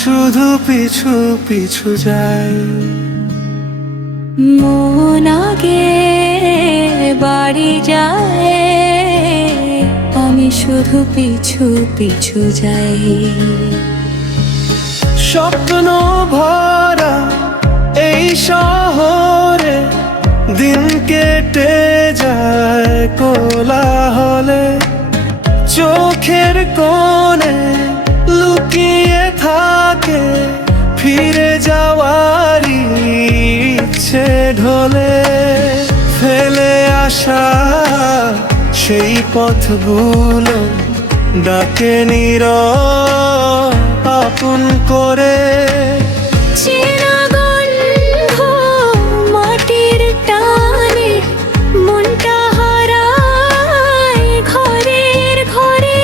শুধু পিছু পিছু যাই। মন আগে বাড়ি যায়, আমি শুধু পিছু পিছু যাই। স্বপ্ন ভরা এই শহরে দিন কেটে যায় কোলাহলে। চোখের কোণে লুকিয়ে থাকে ফিরে যাওয়ারই ইচ্ছে ঢোলে। ফেলে আসা সেই পথগুলো ডাকে নীরব আপন করে। চেনা গন্ধ মাটির টানে মনটা হারায় ঘরের ঘরে।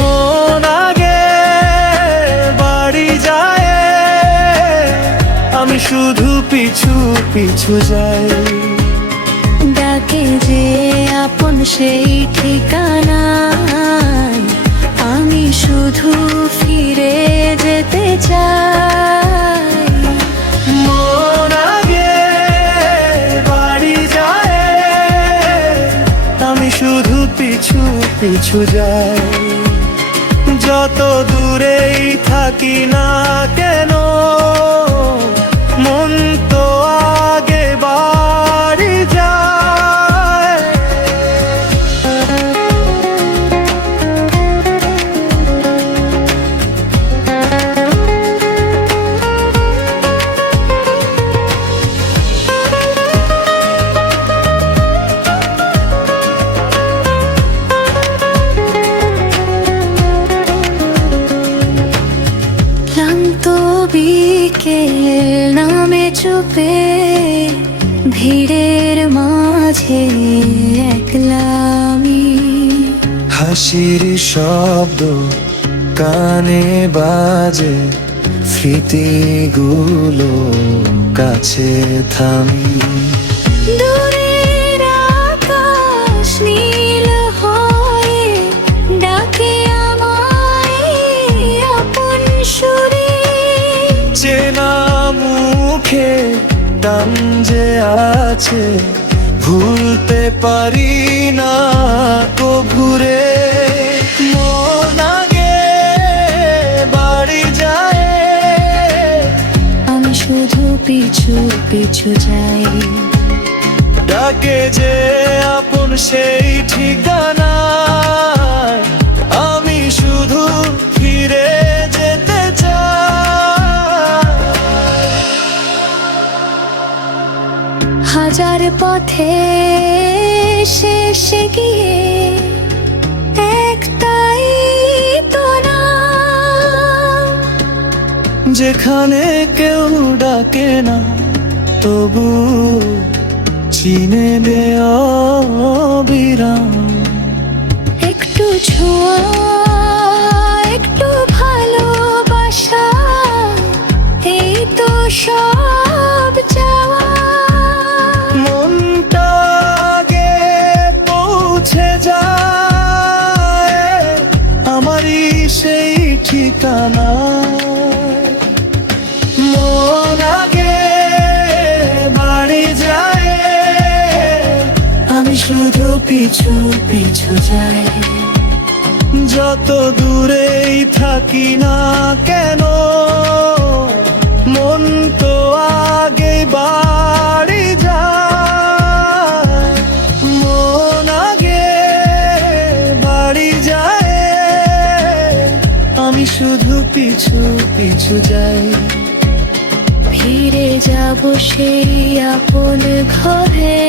মন আগে বাড়ি যায়, আমি শুধু পিছু পিছু যাই। ডাকে যে আপন সেই ঠিকানায়, আমি শুধু ফিরে যেতে চাই। মন আগে বাড়ি যায়, আমি শুধু পিছু পিছু যাই। যত দূরেই থাকি না কেন, মন তো আগে বাড়ি যায়। ক্লান্ত বিকেল নামে চুপে ভিড়ের মাঝে একলা আমি। হাসির শব্দ কানে বাজে, স্মৃতিগুলো কাছে থামি। দূরের আকাশ নীল হয়ে ডাকে আমায় আপন সুরে। চেনা মুখে টান যে আছে, ভুলতে পারি না কভুরে। মন আগে বাড়ি যায়, আমি শুধু পিছু পিছু যাই। ডাকে যে আপন সেই ঠিকানায়, আমি শুধু ফিরে যেতে চাই। হাজার পথে শেষে গিয়ে একটাই তো নাম, যেখানে কেউ ডাকে না তবু চিনে নেও বিরাম। একটু ছোঁয়া একটু ভালোবাসা, এই তো সব চাওয়া। মনটা আগে পৌঁছে যায় আমারই সেই ঠিকানা। মন আগে বাড়ি যায়, আমি শুধু পিছু পিছু যাই। যত দূরেই থাকি না কেন, মন তো আগে বাড়ি যায়। মন আগে বাড়ি যায়, আমি শুধু পিছু পিছু যাই। ফিরে যাব সেই আপন ঘরে।